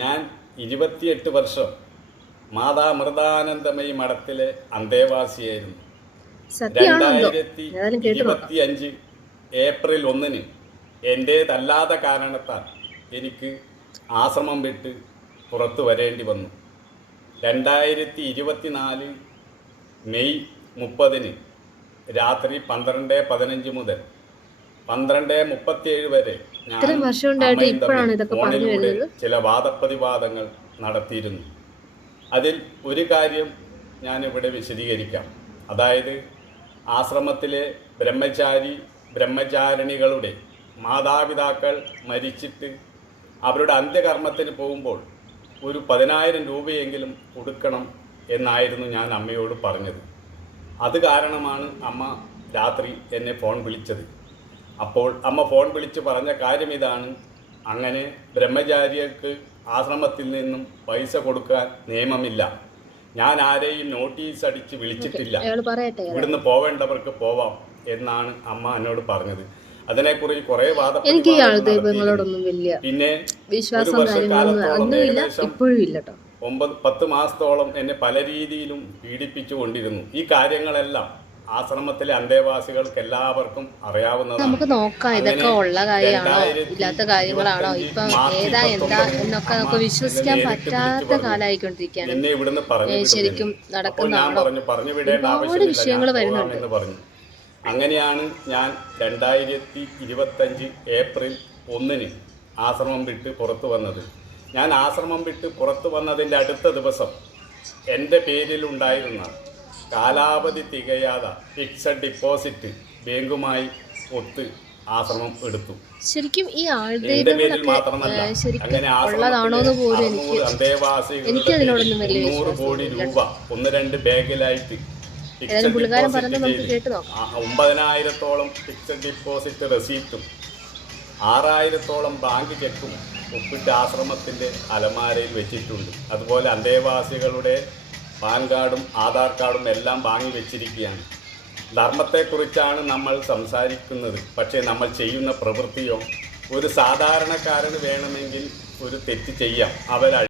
ഞാൻ 28 വർഷം മാതാമൃതാനന്ദമയി മഠത്തിലെ അന്തേവാസിയായിരുന്നു. 2025 ഏപ്രിൽ 1 എൻ്റേതല്ലാത്ത കാരണത്താൽ എനിക്ക് ആശ്രമം വിട്ട് പുറത്തു വരേണ്ടി വന്നു. 2024 മെയ് 30 രാത്രി 12:15 മുതൽ 12:37 വരെ ഞാൻ ഫോണിലൂടെ ചില വാദപ്രതിവാദങ്ങൾ നടത്തിയിരുന്നു. അതിൽ ഒരു കാര്യം ഞാനിവിടെ വിശദീകരിക്കാം. അതായത് ആശ്രമത്തിലെ ബ്രഹ്മചാരിണികളുടെ മാതാപിതാക്കൾ മരിച്ചിട്ട് അവരുടെ അന്ത്യകർമ്മത്തിന് പോകുമ്പോൾ ഒരു 10,000 രൂപയെങ്കിലും കൊടുക്കണം എന്നായിരുന്നു ഞാൻ അമ്മയോട് പറഞ്ഞത്. അത് കാരണമാണ് അമ്മ രാത്രി എന്നെ ഫോൺ വിളിച്ചത്. അപ്പോൾ അമ്മ ഫോൺ വിളിച്ച് പറഞ്ഞ കാര്യം ഇതാണ്: അങ്ങനെ ബ്രഹ്മചാരികൾക്ക് ആശ്രമത്തിൽ നിന്നും പൈസ കൊടുക്കാൻ നിയമമില്ല. ഞാൻ ആരെയും നോട്ടീസ് അടിച്ച് വിളിച്ചിട്ടില്ല. ഇവിടുന്ന് പോവേണ്ടവർക്ക് പോവാം എന്നാണ് അമ്മ എന്നോട് പറഞ്ഞത്. അതിനെക്കുറിച്ച് കുറേ പിന്നെ ഒരു വർഷക്കാലത്തോളം ഏകദേശം 9-10 മാസത്തോളം എന്നെ പല രീതിയിലും പീഡിപ്പിച്ചുകൊണ്ടിരുന്നു. ഈ കാര്യങ്ങളെല്ലാം ആശ്രമത്തിലെ അന്തേവാസികൾക്ക് എല്ലാവർക്കും അറിയാവുന്നതാണ്. നമുക്ക് നോക്കാം ഇതൊക്കെ ഉള്ള കാര്യമാണോ ഇല്ലാത്ത കാര്യങ്ങളാണോ, ഇപ്പം ഏതാ എന്താ എന്നൊക്കെ നമുക്ക് വിശ്വസിക്കാൻ പറ്റാത്ത കാലമായിക്കൊണ്ടിരിക്കുകയാണ്. എന്നെ ഇവിടുന്ന് ശരിക്കും നടക്കുന്നതാണോ, ഒരുപാട് വിഷയങ്ങൾ വരുന്നുണ്ട്. അങ്ങനെയാണ് ഞാൻ 2025 ഏപ്രിൽ 1 ആശ്രമം വിട്ട് പുറത്തു വന്നത്. ഞാൻ ആശ്രമം വിട്ട് പുറത്തു വന്നതിൻ്റെ അടുത്ത ദിവസം എൻ്റെ പേരിലുണ്ടായിരുന്ന കാലാവധി തികയാതെ ഫിക്സഡ് ഡിപ്പോസിറ്റ് ബാങ്കുമായി ഒത്ത് ആശ്രമം എടുത്തു. ശരിക്കും ഈ എൻ്റെ പേരിൽ മാത്രമല്ല, അങ്ങനെ ആശ്രമത്തിലെ അന്തേവാസികളുടെ 100 കോടി രൂപ 1-2 ബാങ്കിലായിട്ട് ഫിക്സഡ് ഡിപ്പോസിറ്റ് ചെയ്ത് 9,000-ഓളം ഫിക്സഡ് ഡിപ്പോസിറ്റ് റെസീപ്റ്റും 6,000-ഓളം ബാങ്ക് ചെക്കും ഒപ്പിട്ട് ആശ്രമത്തിൻ്റെ അലമാരയിൽ വെച്ചിട്ടുണ്ട്. അതുപോലെ അന്തേവാസികളുടെ പാൻ കാർഡും ആധാർ കാർഡും എല്ലാം വാങ്ങി വെച്ചിരിക്കുകയാണ്. ധർമ്മത്തെക്കുറിച്ചാണ് നമ്മൾ സംസാരിക്കുന്നത്. പക്ഷേ നമ്മൾ ചെയ്യുന്ന പ്രവൃത്തിയോ, ഒരു സാധാരണക്കാരന് വേണമെങ്കിൽ ഒരു തെറ്റ് ചെയ്യാം.